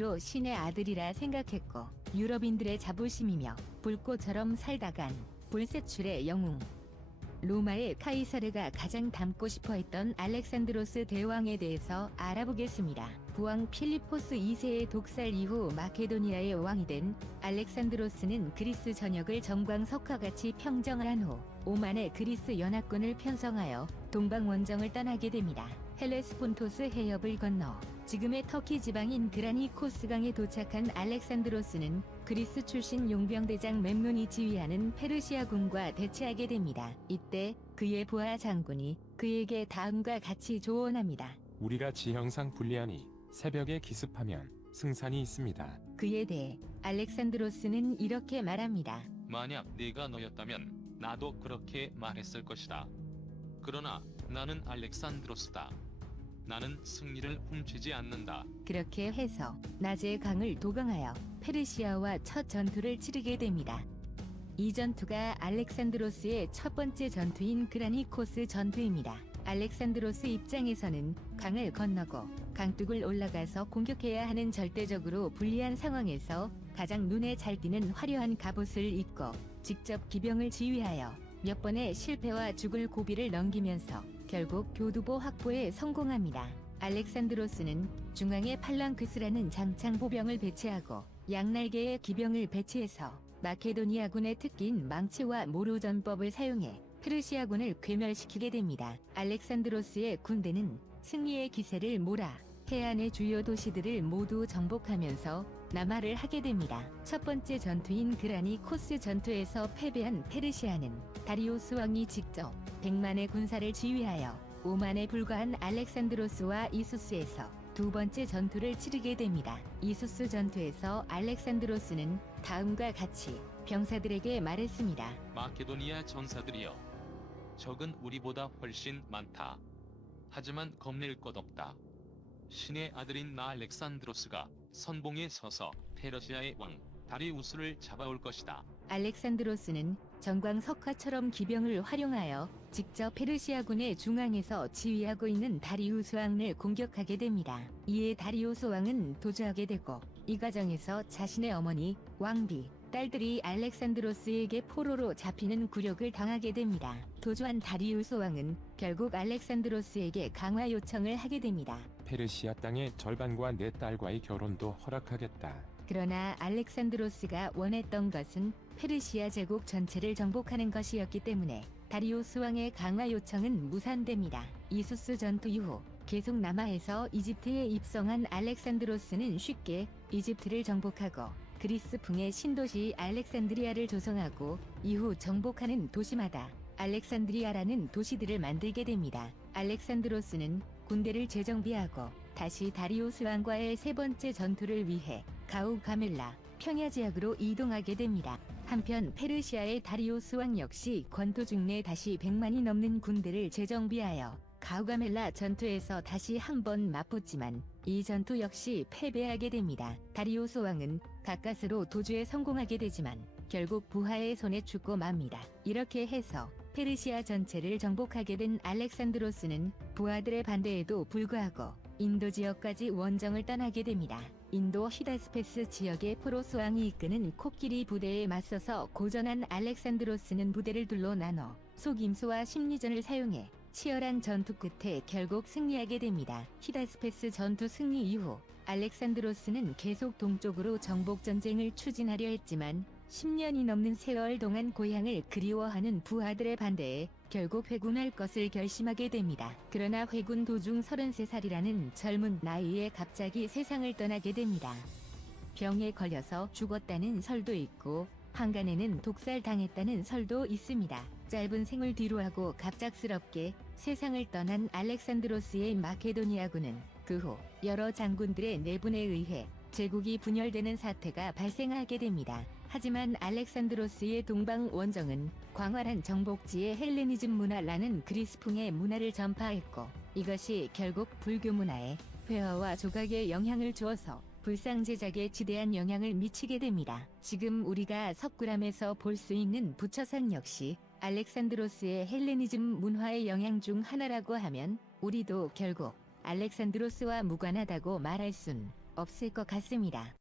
스스로 신의 아들이라 생각했고 유럽인들의 자부심이며 불꽃처럼 살다간 불세출의 영웅. 로마의 카이사르가 가장 닮고 싶어 했던 알렉산드로스 대왕에 대해서 알아보겠습니다. 부왕 필리포스 2세의 독살 이후 마케도니아의 왕이 된 알렉산드로스는 그리스 전역을 정광석화 같이 평정한 후 오만의 그리스 연합군을 편성하여 동방 원정을 떠나게 됩니다. 헬레스폰토스 해협을 건너 지금의 터키 지방인 그라니코스강에 도착한 알렉산드로스는 그리스 출신 용병대장 멤논이 지휘하는 페르시아군과 대치하게 됩니다. 이때 그의 부하 장군이 그에게 다음과 같이 조언합니다. 우리가 지형상 불리하니 새벽에 기습하면 승산이 있습니다. 그에 대해 알렉산드로스는 이렇게 말합니다. 만약 네가 너였다면 나도 그렇게 말했을 것이다. 그러나 나는 알렉산드로스다. 나는 승리를 훔치지 않는다. 그렇게 해서 낮에 강을 도강하여 페르시아와 첫 전투를 치르게 됩니다. 이 전투가 알렉산드로스의 첫 번째 전투인 그라니코스 전투입니다. 알렉산드로스 입장에서는 강을 건너고 강둑을 올라가서 공격해야 하는 절대적으로 불리한 상황에서 가장 눈에 잘 띄는 화려한 갑옷을 입고 직접 기병을 지휘하여 몇 번의 실패와 죽을 고비를 넘기면서 결국 교두보 확보에 성공합니다. 알렉산드로스는 중앙에 팔랑크스라는 장창 보병을 배치하고 양날개의 기병을 배치해서 마케도니아군의 특기인 망치와 모루전법을 사용해 페르시아군을 괴멸시키게 됩니다. 알렉산드로스의 군대는 승리의 기세를 몰아 해안의 주요 도시들을 모두 정복하면서 남하를 하게 됩니다. 첫 번째 전투인 그라니코스 전투에서 패배한 페르시아는 다리우스 왕이 직접 100만의 군사를 지휘하여 5만에 불과한 알렉산드로스와 이수스에서 두 번째 전투를 치르게 됩니다. 이수스 전투에서 알렉산드로스는 다음과 같이 병사들에게 말했습니다. 마케도니아 전사들이여, 적은 우리보다 훨씬 많다. 하지만 겁낼 것 없다. 신의 아들인 나 알렉산드로스가 선봉에 서서 페르시아의 왕 다리우스를 잡아올 것이다. 알렉산드로스는 정광석화처럼 기병을 활용하여 직접 페르시아군의 중앙에서 지휘하고 있는 다리우스 왕을 공격하게 됩니다. 이에 다리우스 왕은 도주하게 되고 이 과정에서 자신의 어머니, 왕비, 딸들이 알렉산드로스에게 포로로 잡히는 굴욕을 당하게 됩니다. 도주한 다리우스 왕은 결국 알렉산드로스에게 강화 요청을 하게 됩니다. 페르시아 땅의 절반과 내 딸과의 결혼도 허락하겠다. 그러나 알렉산드로스가 원했던 것은 페르시아 제국 전체를 정복하는 것이었기 때문에 다리우스 왕의 강화 요청은 무산됩니다. 이수스 전투 이후 계속 남하에서 이집트에 입성한 알렉산드로스는 쉽게 이집트를 정복하고 그리스풍의 신도시 알렉산드리아를 조성하고 이후 정복하는 도시마다 알렉산드리아라는 도시들을 만들게 됩니다. 알렉산드로스는 군대를 재정비하고 다시 다리우스 왕과의 세 번째 전투를 위해 가우가멜라 평야 지역으로 이동하게 됩니다. 한편 페르시아의 다리우스 왕 역시 권투중 내 다시 100만이 넘는 군대를 재정비하여 가우가멜라 전투에서 다시 한번 맞붙지만 이 전투 역시 패배하게 됩니다. 다리우스 왕은 가까스로 도주에 성공하게 되지만 결국 부하의 손에 죽고 맙니다. 이렇게 해서 페르시아 전체를 정복하게 된 알렉산드로스는 부하들의 반대에도 불구하고 인도 지역까지 원정을 떠나게 됩니다. 인도 히다스페스 지역의 포로스 왕이 이끄는 코끼리 부대에 맞서서 고전한 알렉산드로스는 부대를 둘로 나눠 속임수와 심리전을 사용해 치열한 전투 끝에 결국 승리하게 됩니다. 히다스페스 전투 승리 이후 알렉산드로스는 계속 동쪽으로 정복 전쟁을 추진하려 했지만 10년이 넘는 세월 동안 고향을 그리워하는 부하들의 반대에 결국 회군할 것을 결심하게 됩니다. 그러나 회군 도중 33살이라는 젊은 나이에 갑자기 세상을 떠나게 됩니다. 병에 걸려서 죽었다는 설도 있고 한간에는 독살당했다는 설도 있습니다. 짧은 생을 뒤로하고 갑작스럽게 세상을 떠난 알렉산드로스의 마케도니아군은 그 후 여러 장군들의 내분에 의해 제국이 분열되는 사태가 발생하게 됩니다. 하지만 알렉산드로스의 동방 원정은 광활한 정복지의 헬레니즘 문화라는 그리스풍의 문화를 전파했고 이것이 결국 불교 문화에 회화와 조각에 영향을 주어서 불상 제작에 지대한 영향을 미치게 됩니다. 지금 우리가 석굴암에서 볼 수 있는 부처산 역시 알렉산드로스의 헬레니즘 문화의 영향 중 하나라고 하면 우리도 결국 알렉산드로스와 무관하다고 말할 순 없을 것 같습니다.